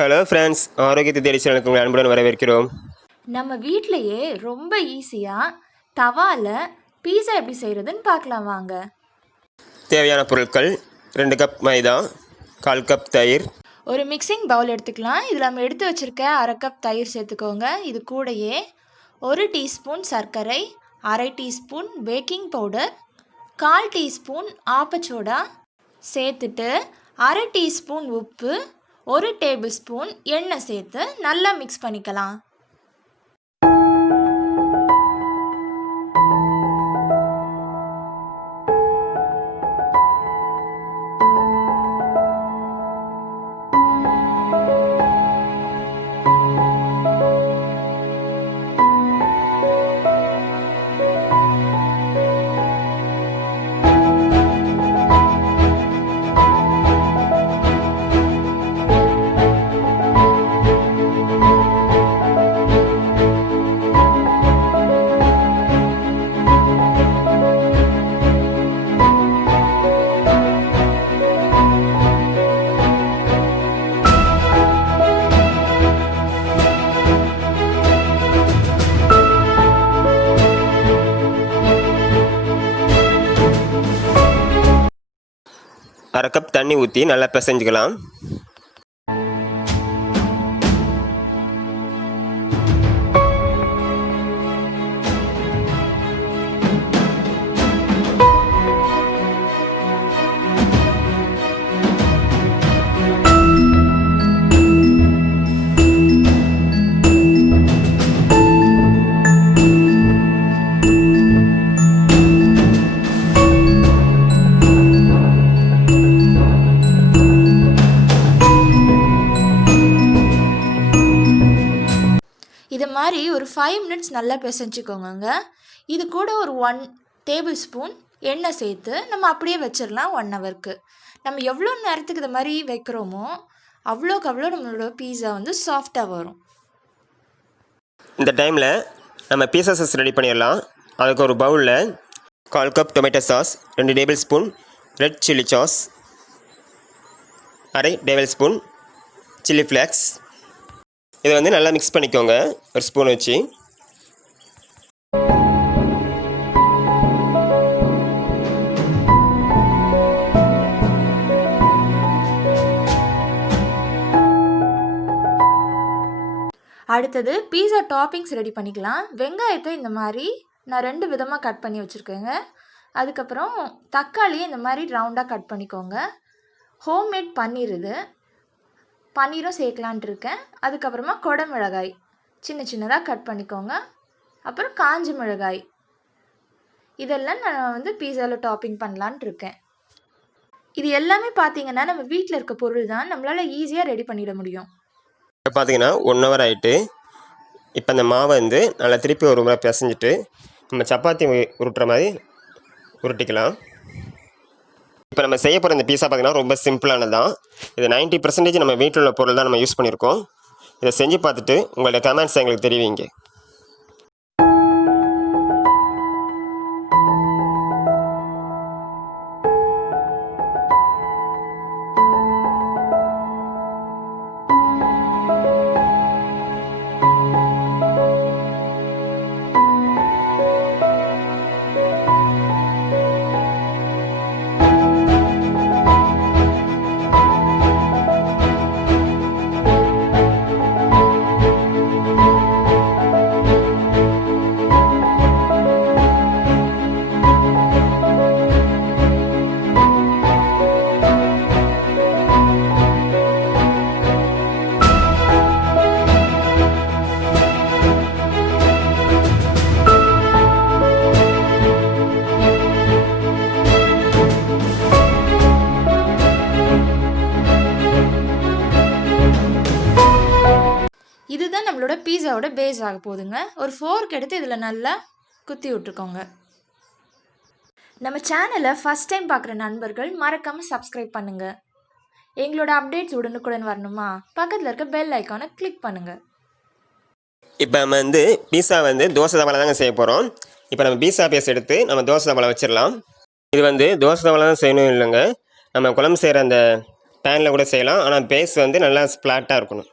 Hello friends, ஆரோக்கியத்தை தேடி சேனலுக்கு உங்களை அன்புடன் வரவேற்கிறோம். நம்ம வீட்டிலையே ரொம்ப ஈஸியாக தவால பீஸா எப்படி செய்கிறதுன்னு பார்க்கலாம் வாங்க. தேவையான பொருட்கள் 2 கப் மைதா, 1/4 கப் தயிர். ஒரு மிக்சிங் பவுல் எடுத்துக்கலாம். இதில் நம்ம எடுத்து வச்சுருக்க 1/2 கப் தயிர் சேர்த்துக்கோங்க. இது கூடயே 1 டீஸ்பூன் சர்க்கரை, 1/2 டீஸ்பூன் பேக்கிங் பவுடர், 1/4 டீஸ்பூன் ஆப்பச்சோடா சேர்த்துட்டு 1/2 டீஸ்பூன் உப்பு, 1 டேபிள் ஸ்பூன் எண்ணெய் சேர்த்து நல்லா மிக்ஸ் பண்ணிக்கலாம். அரை கப் தண்ணி ஊற்றி நல்லா பிசைஞ்சுக்கலாம். இது மாதிரி ஒரு 5 மினிட்ஸ் நல்லா பிசைஞ்சுக்கோங்க. இது கூட ஒரு 1 டேபிள் ஸ்பூன் எண்ணெய் சேர்த்து நம்ம அப்படியே வச்சிடலாம் 1 ஹவருக்கு. நம்ம எவ்வளோ நேரத்துக்கு இது மாதிரி வைக்கிறோமோ அவ்வளோக்கு அவ்வளோ நம்மளோட பீஸா வந்து சாஃப்டாக வரும். இந்த டைமில் நம்ம பீஸா சாஸ் ரெடி பண்ணிடலாம். அதுக்கு ஒரு பவுலில் 1/4 cup tomato sauce, 2 table spoon red chilli sauce, 1/2 table spoon chilli flakes. இதை வந்து நல்லா மிக்ஸ் பண்ணிக்கோங்க ஒரு ஸ்பூன் வச்சு. அடுத்தது பீஸா டாப்பிங்ஸ் ரெடி பண்ணிக்கலாம். வெங்காயத்தை இந்த மாதிரி நான் 2 விதமாக கட் பண்ணி வச்சுருக்கேங்க. அதுக்கப்புறம் தக்காளியை இந்த மாதிரி ரவுண்டாக கட் பண்ணிக்கோங்க. ஹோம்மேட் பன்னீரும் சேர்க்கலான்ட்டு இருக்கேன். அதுக்கப்புறமா கொடை மிளகாய் சின்ன சின்னதாக கட் பண்ணிக்கோங்க. அப்புறம் காஞ்ச மிளகாய் இதெல்லாம் நான் வந்து பீஸாவில் டாப்பிங் பண்ணலான்ட்டு இருக்கேன். இது எல்லாமே பார்த்தீங்கன்னா நம்ம வீட்டில் இருக்க பொருள் தான், நம்மளால் ஈஸியாக ரெடி பண்ணிட முடியும். இப்போ பார்த்தீங்கன்னா 1 ஹவர் ஆகிட்டு. இப்போ அந்த மாவை வந்து நல்லா திருப்பி ஒரு முறை பிசைஞ்சிட்டு நம்ம சப்பாத்தி உருட்டுற மாதிரி உருட்டிக்கலாம். இப்போ நம்ம செய்ய போகிற இந்த பீஸா பார்த்திங்கன்னா ரொம்ப சிம்பிளானது தான். இது 90% நம்ம வீட்டில் உள்ள பொருள் தான் நம்ம யூஸ் பண்ணியிருக்கோம். இதை செஞ்சு பார்த்துட்டு உங்களுடைய கமெண்ட்ஸ் எங்களுக்கு தெரிவிங்க. இதுதான் நம்மளோட பீஸாவோட பேஸ் ஆக போகுதுங்க. ஒரு ஃபோர்க் எடுத்து இதில் நல்லா குத்தி விட்டுருக்கோங்க. நம்ம சேனலை ஃபஸ்ட் டைம் பார்க்குற நண்பர்கள் மறக்காமல் சப்ஸ்கிரைப் பண்ணுங்கள். எங்களோட அப்டேட்ஸ் உடனுக்குடன் வரணுமா பக்கத்தில் இருக்க பெல் ஐக்கானை கிளிக் பண்ணுங்கள். இப்போ நம்ம வந்து பீஸா வந்து தோசை தவாவில் தாங்க செய்ய போகிறோம். இப்போ நம்ம பீஸா பேஸ் எடுத்து நம்ம தோசை தவாவில் வச்சிடலாம். இது வந்து தோசை தவாவில் தான் செய்யணும் இல்லைங்க, நம்ம குழம்பு செய்கிற அந்த பேனில் கூட செய்யலாம். ஆனால் பேஸ் வந்து நல்லா ஃப்ளாட்டாக இருக்கணும்.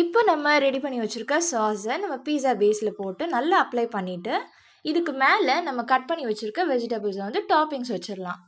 இப்போ நம்ம ரெடி பண்ணி வச்சுருக்க சாஸை நம்ம பீஸா பேஸில் போட்டு நல்லா அப்ளை பண்ணிவிட்டு இதுக்கு மேலே நம்ம கட் பண்ணி வச்சுருக்க வெஜிடபிள்ஸை வந்து டாப்பிங்ஸ் வச்சிடலாம்.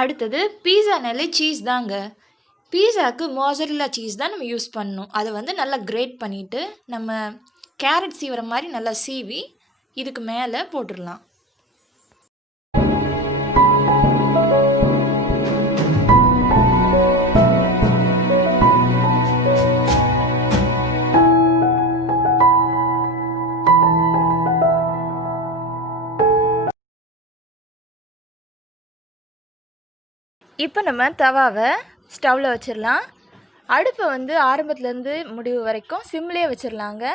அடுத்தது பீஸானாலே சீஸ் தாங்க. பீஸாவுக்கு மோசரில்லா சீஸ் தான் நம்ம யூஸ் பண்ணணும். அதை வந்து நல்லா கிரேட் பண்ணிவிட்டு நம்ம கேரட் சீவுற மாதிரி நல்லா சீவி இதுக்கு மேலே போட்டுடலாம். இப்போ நம்ம தவாவை ஸ்டவ்வில் வச்சிடலாம். அடுப்பை வந்து ஆரம்பத்துலேருந்து முடிவு வரைக்கும் சிம்லேயே வச்சிடலாங்க.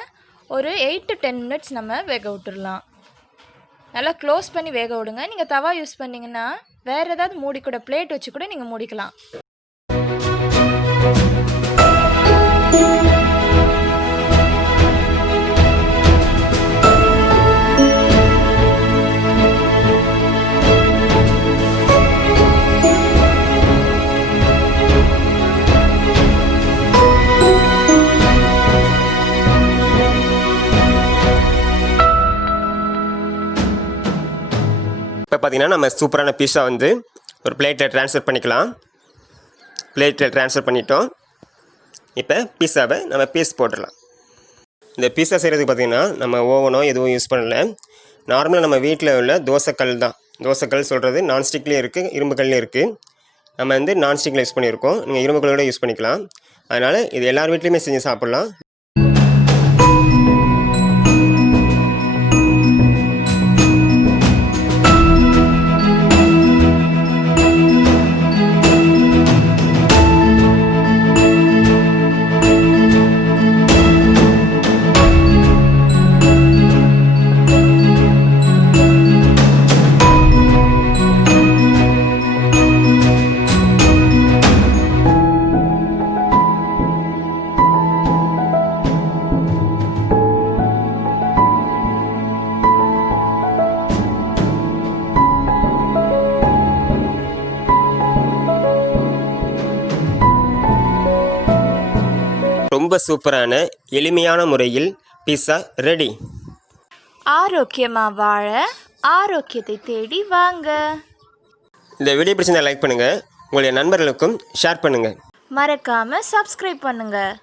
ஒரு 8 to 10 மினிட்ஸ் நம்ம வேக விட்டுடலாம். நல்லா க்ளோஸ் பண்ணி வேக விடுங்க. நீங்கள் தவா யூஸ் பண்ணிங்கன்னா வேறு ஏதாவது மூடி கூட பிளேட் வச்சு கூட நீங்கள் மூடிக்கலாம். இப்போ பார்த்தீங்கன்னா நம்ம சூப்பரான பீஸா வந்து ஒரு பிளேட்டில் ட்ரான்ஸ்ஃபர் பண்ணிக்கலாம். பிளேட்டில் ட்ரான்ஸ்ஃபர் பண்ணிட்டோம். இப்போ பீஸாவை நம்ம பீஸ் போட்டுடலாம். இந்த பீஸா செய்கிறதுக்கு பார்த்திங்கன்னா நம்ம ஓவனோ எதுவும் யூஸ் பண்ணல. நார்மலாக நம்ம வீட்டில் உள்ள தோசைக்கல் தான். தோசைக்கல் சொல்கிறது நான்ஸ்டிக்லேயும் இருக்குது, இரும்புக்கல்லையும் இருக்குது. நம்ம வந்து நான்ஸ்டிக்கில் யூஸ் பண்ணியிருக்கோம். நீங்கள் இரும்புக்கல்லோட யூஸ் பண்ணிக்கலாம். அதனால் இது எல்லார் வீட்லேயுமே செஞ்சு சாப்பிட்லாம். ரொம்ப சூப்பரான எளிமையான முறையில் பீஸா ரெடி. ஆரோக்கியமாக வாழ ஆரோக்கியத்தை தேடி வாங்க. இந்த வீடியோ பிடிச்சிருந்தா லைக் பண்ணுங்கள், உங்களுடைய நண்பர்களுக்கும் ஷேர் பண்ணுங்கள். மறக்காமல் சப்ஸ்கிரைப் பண்ணுங்கள்.